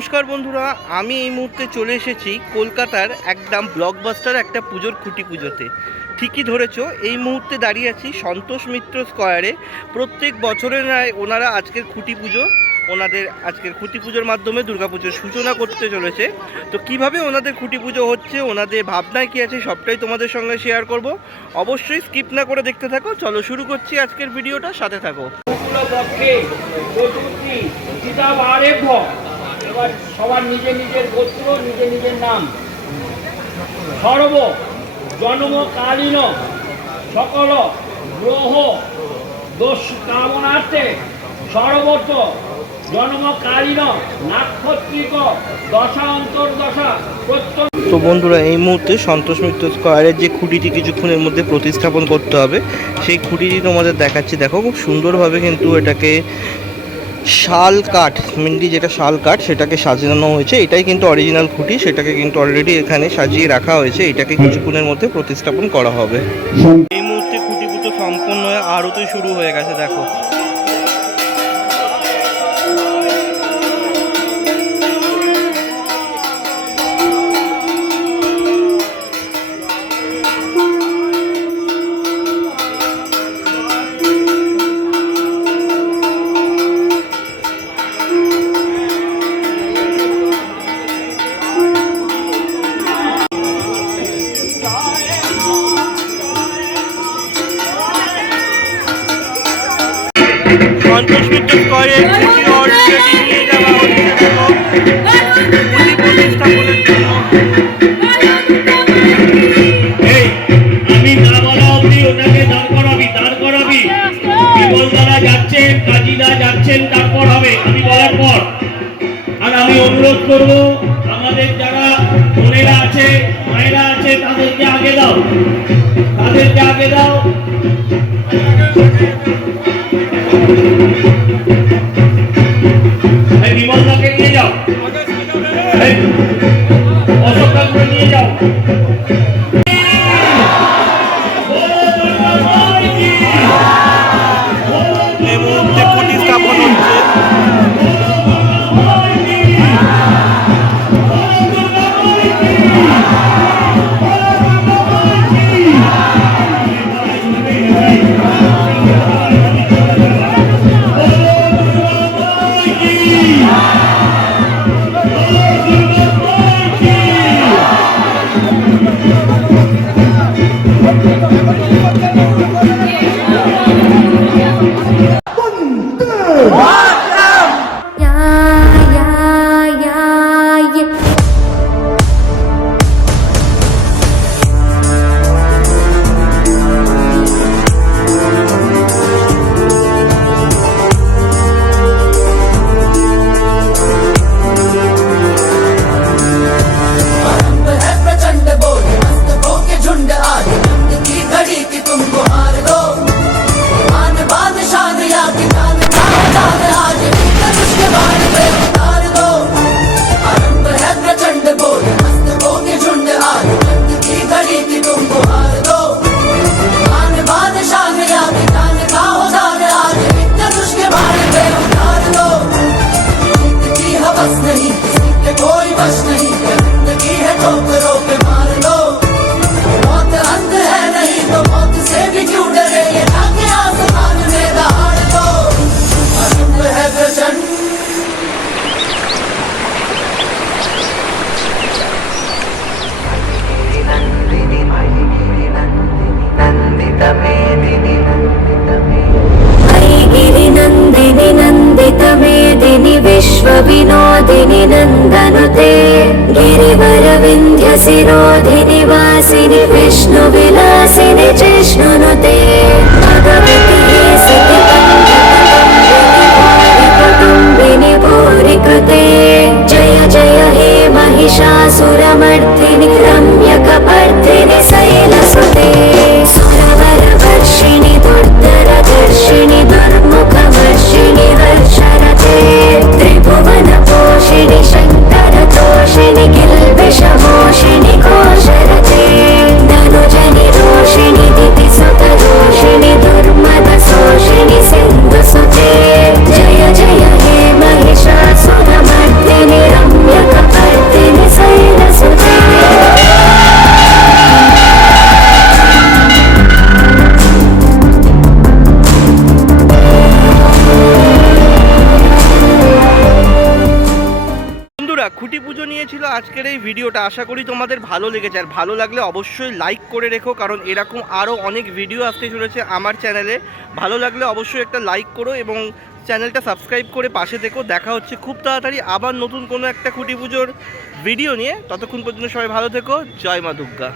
নমস্কার বন্ধুরা, আমি এই মুহূর্তে চলে এসেছি কলকাতার একদম ব্লকবাস্টার একটা পুজোর খুঁটি পুজোতে। ঠিকই ধরেছো, এই মুহূর্তে দাঁড়িয়ে আছি সন্তোষ মিত্র স্কোয়ারে। প্রত্যেক বছরের ন্যায় ওনারা আজকের খুঁটি পুজোর মাধ্যমে দুর্গাপুজোর সূচনা করতে চলেছে। তো কিভাবে ওনাদের খুঁটি পুজো হচ্ছে, ওনাদের ভাবনায় কী আছে, সবটাই তোমাদের সঙ্গে শেয়ার করব। অবশ্যই স্কিপ না করে দেখতে থাকো। চলো শুরু করছি আজকের ভিডিওটা, সাথে থাকো। এবার সবার নিজের নিজের গোত্র, নিজের নিজের নাম। সর্ব জন্ম কালীন সকল গ্রহ দোষ কামনার্থে সর্বত্র জন্ম কালীন নাক্ষত্রিক দশা অন্তর্দশা প্রত্যন্ত। তো বন্ধুরা, এই মুহূর্তে সন্তোষ মিত্র স্কোয়ারের যে খুঁটিটি কিছুক্ষণের মধ্যে প্রতিস্থাপন করতে হবে, সেই খুঁটিটি তোমাদের দেখাচ্ছি। দেখো, খুব সুন্দরভাবে কিন্তু এটাকে শাল কাঠ, মেনলি যেটা শাল কাঠ, সেটাকে সাজানো হয়েছে। এটাই কিন্তু অরিজিনাল খুঁটি, সেটাকে কিন্তু অলরেডি এখানে সাজিয়ে রাখা হয়েছে। এটাকে কিছুক্ষণের মধ্যে প্রতিস্থাপন করা হবে। এই মুহূর্তে খুঁটি পুজো সম্পন্ন হয়ে আরতি শুরু হয়ে গেছে। দেখো, সন্তোষ মিত্র স্কোয়ারের খুঁটি অলরেডি নিয়ে যাওয়া হচ্ছে। দেখো, খুঁটি প্রতিস্থাপনের জন্য। আমি না বলা অবধি ওটাকে দাঁড় করাবি। বিমলদারা যাচ্ছেন, কাজীরা যাচ্ছেন, তারপর হবে আমি বলার পর। আর আমি অনুরোধ করব, আমাদের যারা বোনেরা আছে, মায়েরা আছে, তাদেরকে আগে দাও। বিমলদাকে নিয়ে যাও, অশোককে নিয়ে যাও। এই মুহূর্তে খুঁটি স্থাপন হচ্ছে। विनोदिनी नन्दनुते गिरिवरविन्ध्य शिरोधिनि वासिनि विष्णुविलासिनि जिष्णुनुते भगवति कुटुम्बिनि भूरि कृते जय जय हे महिषासुरमर्दिनि रम्यकपर्दिनि शैलसुते सुरवरवर्षिणि दुर्धरदर्शिनि दुर्मुखवर्षिणि हर्षरते त्रिभुवनपोषिणि शङ्करतोषिणि किल्बिषमोषिणि घोषरते धनुजनि रोषिणि दितिसुतरोषिणि ছিল আজকের এই ভিডিওটা। আশা করি তোমাদের ভালো লেগেছে, আর ভালো লাগলে অবশ্যই লাইক করে রেখো, কারণ এরকম আরও অনেক ভিডিও আসতে চলেছে আমার চ্যানেলে। ভালো লাগলে অবশ্যই একটা লাইক করো এবং চ্যানেলটা সাবস্ক্রাইব করে পাশে থেকো। দেখা হচ্ছে খুব তাড়াতাড়ি আবার নতুন কোনো একটা খুঁটি পুজোর ভিডিও নিয়ে। ততক্ষণ পর্যন্ত সবাই ভালো থেকো। জয় মা দুর্গা।